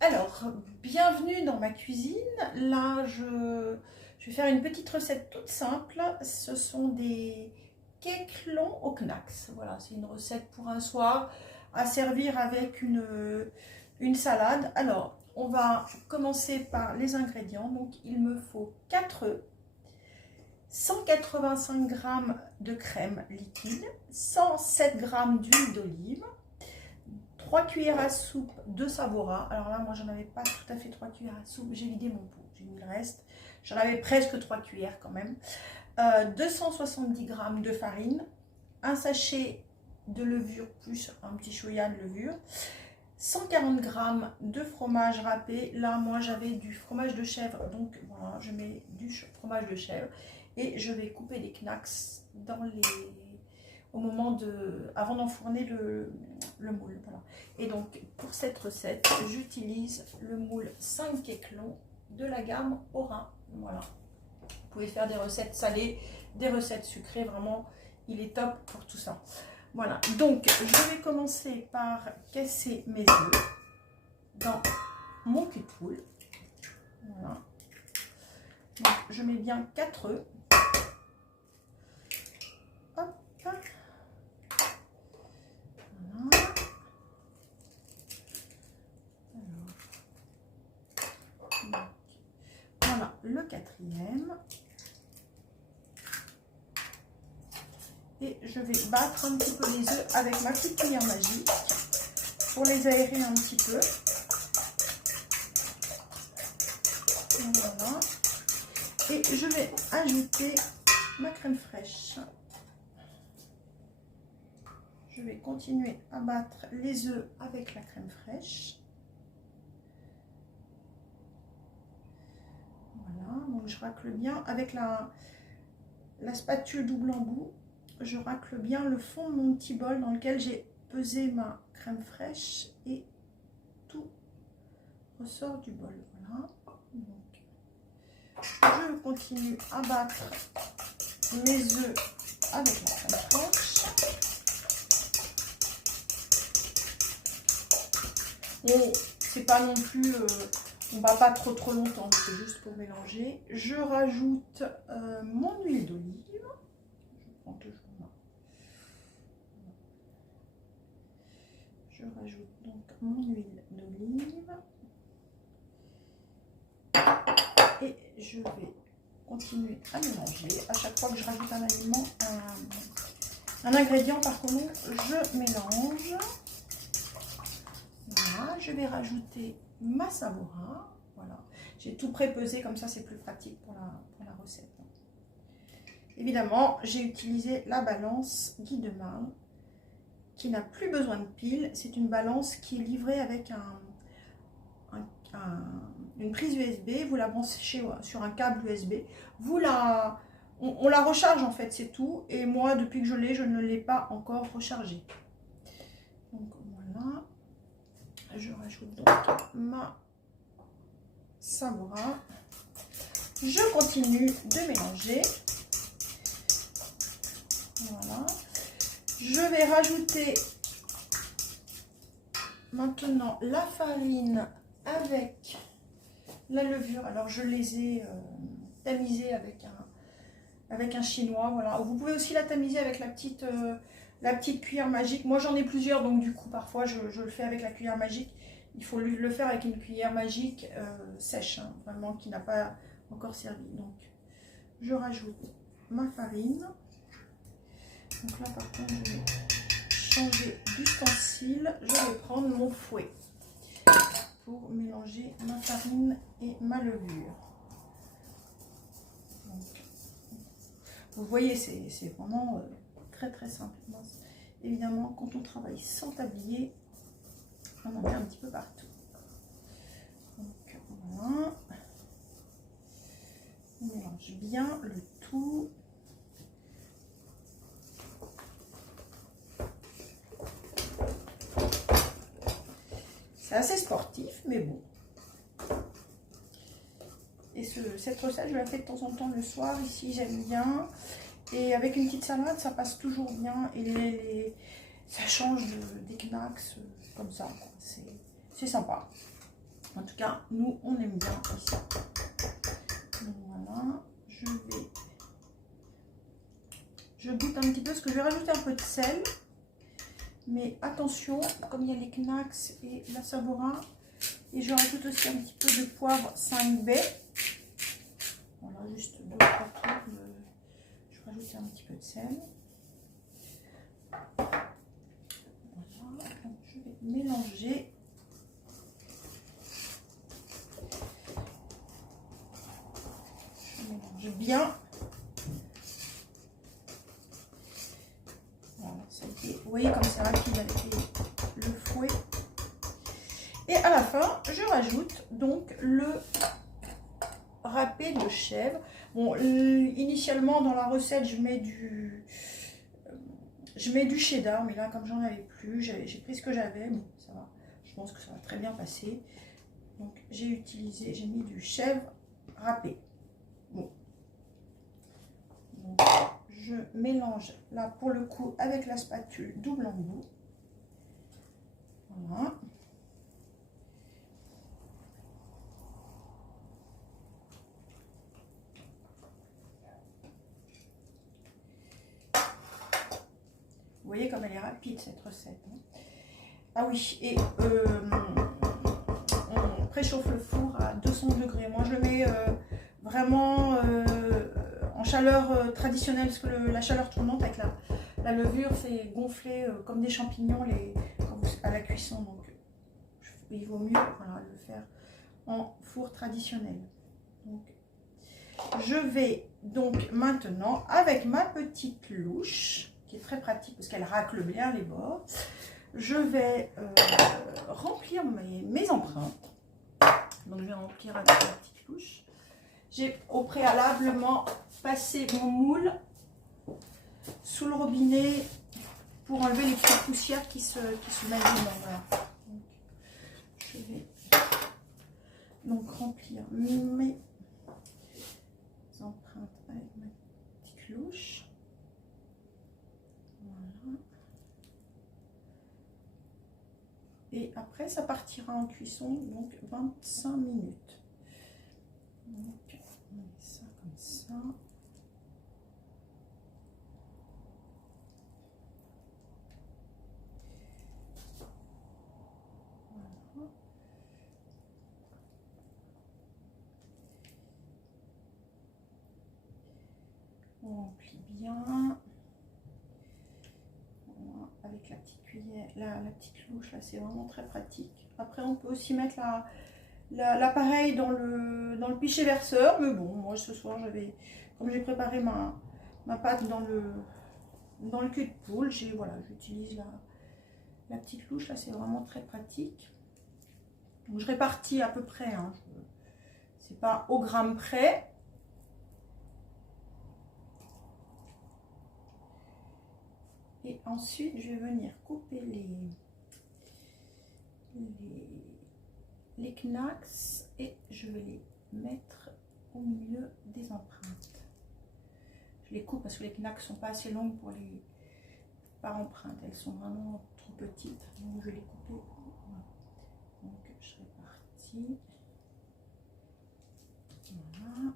Alors, bienvenue dans ma cuisine. Là, je vais faire une petite recette toute simple. Ce sont des cakes longs au knacks. Voilà, c'est une recette pour un soir à servir avec une salade. Alors, on va commencer par les ingrédients. Donc, il me faut 4 œufs, 185 g de crème liquide, 107 g d'huile d'olive, 3 cuillères à soupe de Savoura. Alors là, moi, j'en avais pas tout à fait 3 cuillères à soupe. J'ai vidé mon pot. J'ai mis le reste. J'en avais presque 3 cuillères quand même. 270 g de farine. Un sachet de levure plus un petit chouïa de levure. 140 g de fromage râpé. Là, moi, j'avais du fromage de chèvre. Donc, voilà, je mets du fromage de chèvre. Et je vais couper les knacks dans les... au moment de... avant d'enfourner le moule. Voilà. Et donc, pour cette recette, j'utilise le moule 5 cakes longs de la gamme Orin. Voilà. Vous pouvez faire des recettes salées, des recettes sucrées. Vraiment, il est top pour tout ça. Voilà. Donc, je vais commencer par casser mes œufs dans mon cul de poule. Voilà. Donc, je mets bien 4 œufs. Hop. Voilà le quatrième. Et je vais battre un petit peu les œufs avec ma petite cuillère magique pour les aérer un petit peu. Voilà. Et je vais ajouter ma crème fraîche. Je vais continuer à battre les œufs avec la crème fraîche. Voilà, donc je racle bien avec la spatule double embout. Je racle bien le fond de mon petit bol dans lequel j'ai pesé ma crème fraîche et tout ressort du bol. Voilà. Donc, je continue à battre mes œufs avec la crème fraîche. Bon, c'est pas non plus, on va pas trop longtemps, c'est juste pour mélanger. Je rajoute mon huile d'olive. Je prends toujours là. Je rajoute donc mon huile d'olive. Et je vais continuer à mélanger. À chaque fois que je rajoute un aliment, un ingrédient, par contre, je mélange. Voilà, je vais rajouter ma Savoura. Voilà, j'ai tout pré-pesé, comme ça c'est plus pratique pour la recette. Évidemment, j'ai utilisé la balance Guy de Marne qui n'a plus besoin de pile. C'est une balance qui est livrée avec une prise USB. Vous la branchez sur un câble USB. On la recharge en fait, c'est tout. Et moi, depuis que je l'ai, je ne l'ai pas encore rechargée. Donc voilà. Je rajoute donc ma Savoura. Je continue de mélanger. Voilà. Je vais rajouter maintenant la farine avec la levure. Alors je les ai tamisées avec un chinois. Voilà. Vous pouvez aussi la tamiser avec la petite cuillère magique. Moi j'en ai plusieurs, donc du coup parfois je le fais avec la cuillère magique. Il faut le faire avec une cuillère magique sèche, hein, vraiment qui n'a pas encore servi. Donc je rajoute ma farine. Donc là par contre je vais changer d'ustensile. Je vais prendre mon fouet pour mélanger ma farine et ma levure. Donc, vous voyez, c'est vraiment très simple. Évidemment, quand on travaille sans tablier, on en met un petit peu partout. Donc voilà. On mélange bien le tout. C'est assez sportif, mais bon. Et cette recette, je la fais de temps en temps le soir. Ici, j'aime bien. Et avec une petite salade, ça passe toujours bien. Et ça change des knacks comme ça. C'est sympa. En tout cas, nous, on aime bien ici. Donc voilà, je goûte un petit peu, parce que je vais rajouter un peu de sel. Mais attention, comme il y a les Knax et la Savoura, et je rajoute aussi un petit peu de poivre 5B. Voilà, juste 2-3 tours. Je rajoute un petit peu de sel. Voilà, donc je vais mélanger. Je mélange bien. Voilà, ça a été, vous voyez comme c'est rapide avec le fouet. Et à la fin, je rajoute donc le râpé de chèvre. Bon, initialement dans la recette, je mets du cheddar, mais là, comme j'en avais plus, j'ai pris ce que j'avais. Bon, ça va. Je pense que ça va très bien passer. Donc, j'ai mis du chèvre râpé. Bon. Donc, je mélange là pour le coup avec la spatule double embout. Voilà. Vous voyez comme elle est rapide cette recette. Hein. Ah oui, et on préchauffe le four à 200 degrés. Moi je le mets vraiment en chaleur traditionnelle, parce que la chaleur tournante avec la levure fait gonfler comme des champignons à la cuisson. Donc il vaut mieux voilà, le faire en four traditionnel. Donc, je vais donc maintenant avec ma petite louche, qui est très pratique parce qu'elle racle bien les bords, je vais remplir mes empreintes. Donc je vais remplir avec la petite louche. J'ai au préalablement passé mon moule sous le robinet pour enlever les petites poussières qui se mêlent dedans. Voilà. Donc, je vais donc remplir mes empreintes avec ma petite louche. Voilà. Et après, ça partira en cuisson, donc 25 minutes. Donc, on met ça comme ça. Voilà. On remplit bien. Voilà. Avec la petite cuillère, la petite louche, là, c'est vraiment très pratique. Après, on peut aussi mettre l'appareil dans le pichet verseur, mais bon, moi ce soir comme j'ai préparé ma pâte dans le cul de poule, j'utilise la petite louche, là c'est vraiment très pratique. Donc je répartis à peu près, hein, c'est pas au gramme près. Et ensuite je vais venir couper les Knax et je vais les mettre au milieu des empreintes. Je les coupe parce que les Knax sont pas assez longues par empreinte, elles sont vraiment trop petites, donc je vais les couper. Voilà. Donc je répartis. Voilà.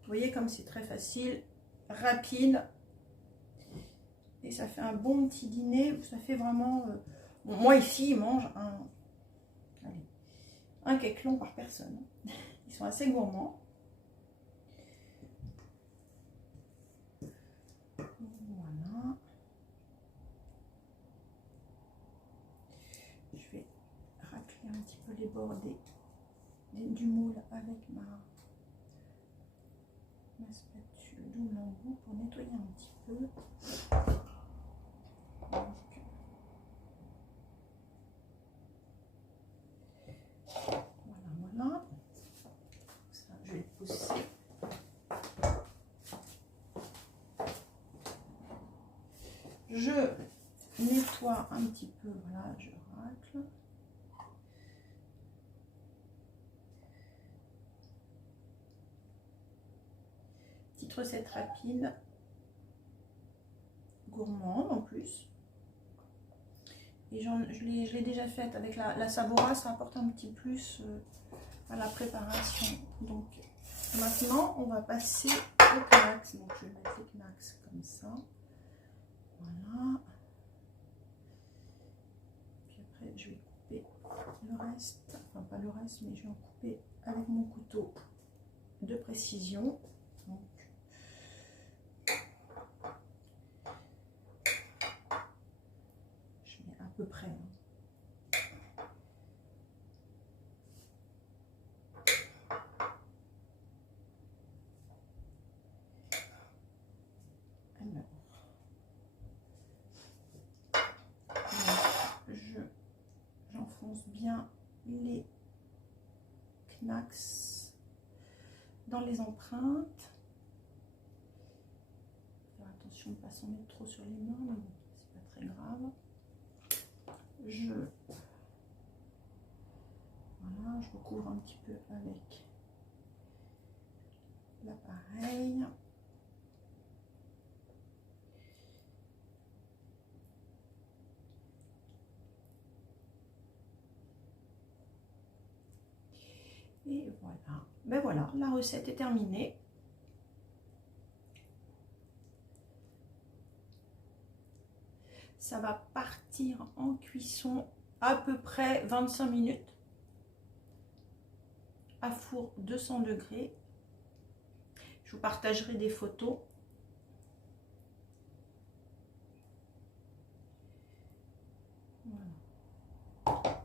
Vous voyez comme c'est très facile, rapide, et ça fait un bon petit dîner. Ça fait vraiment... Bon, moi ici, ils mangent un quequelon par personne. Ils sont assez gourmands. Voilà. Je vais racler un petit peu les bords du moule avec ma spatule double embout pour nettoyer un petit peu. Donc, voilà. Ça, je vais le pousser. Je nettoie un petit peu, voilà, je racle. recette rapide, gourmande en plus. Et je l'ai déjà faite avec la Savoura, ça apporte un petit plus à la préparation. Donc maintenant, on va passer au knacks. Donc je vais mettre les knacks comme ça. Voilà. Puis après, je vais couper le reste. Enfin, pas le reste, mais je vais en couper avec mon couteau de précision. Donc, je mets à peu près. J'enfonce bien les knacks dans les empreintes. Faire attention de ne pas s'en mettre trop sur les mains, mais bon, c'est pas très grave. Voilà, je recouvre un petit peu avec l'appareil. Et voilà, ben voilà, la recette est terminée. Ça va partir en cuisson à peu près 25 minutes à four 200 degrés. Je vous partagerai des photos. Voilà.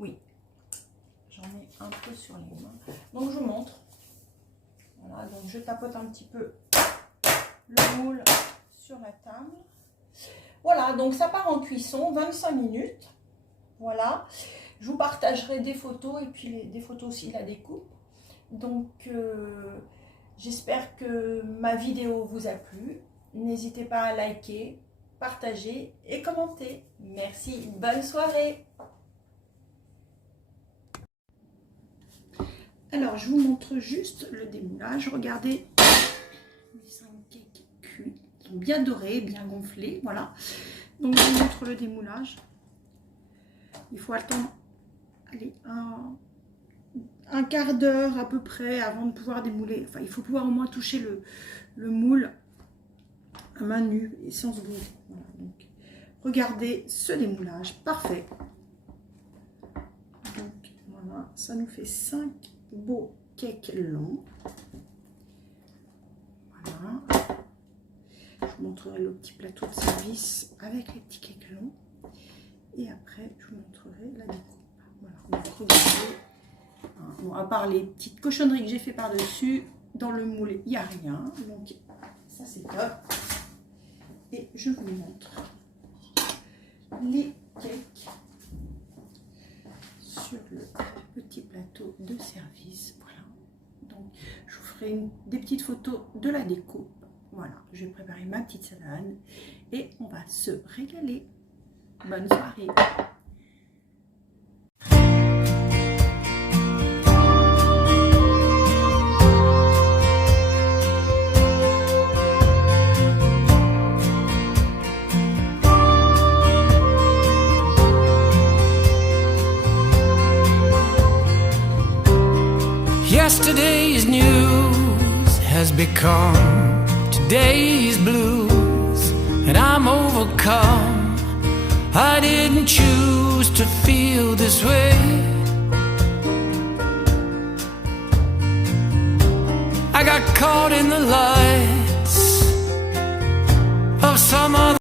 Oui. J'en ai un peu sur les mains. Donc je vous montre. Voilà, donc je tapote un petit peu le moule sur la table. Voilà, donc ça part en cuisson, 25 minutes. Voilà. Je vous partagerai des photos et puis des photos aussi la découpe. Donc j'espère que ma vidéo vous a plu. N'hésitez pas à liker, partager et commenter. Merci, bonne soirée. Alors, je vous montre juste le démoulage. Regardez, les 5 cakes cuits. Ils sont bien dorés, bien gonflés. Voilà. Donc, je vous montre le démoulage. Il faut attendre allez, un quart d'heure à peu près avant de pouvoir démouler. Enfin, il faut pouvoir au moins toucher le moule à main nue et sans se bouger. Voilà. Donc, regardez ce démoulage. Parfait. Donc, voilà. Ça nous fait 5 beau cake long. Voilà. Je vous montrerai le petit plateau de service avec les petits cakes longs. Et après, je vous montrerai la découpe. Voilà. Donc, regardez. Bon, à part les petites cochonneries que j'ai fait par-dessus, dans le moule, il n'y a rien. Donc, ça, c'est top. Et je vous montre les cakes sur le petit plateau de service. Voilà. Donc, je vous ferai des petites photos de la découpe. Voilà. Je vais préparer ma petite salade et on va se régaler. Bonne soirée. Yesterday's news has become today's blues, and I'm overcome. I didn't choose to feel this way. I got caught in the lights of some other